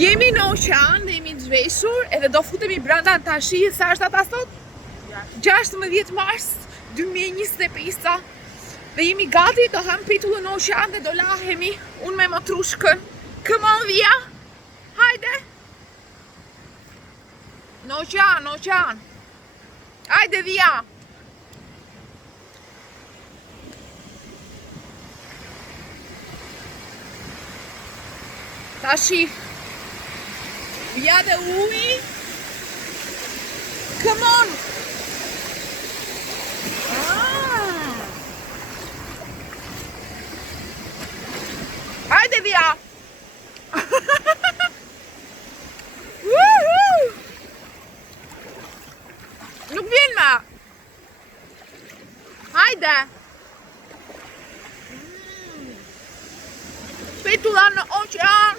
Jemi në oqean dhe jemi të zhveshur edhe do futemi brenda tashi sa është ata sot? 16 mars 2025 dhe jemi gati do ham pitullën në oqean dhe do lahemi unë me motrushkën. Come on via! Hajde! Në oqean, në oqean! Hajde via! Tashi via dhe uji. Come on! Hajde via! Nuk vjen ma! Hajde! Petulla në oqean!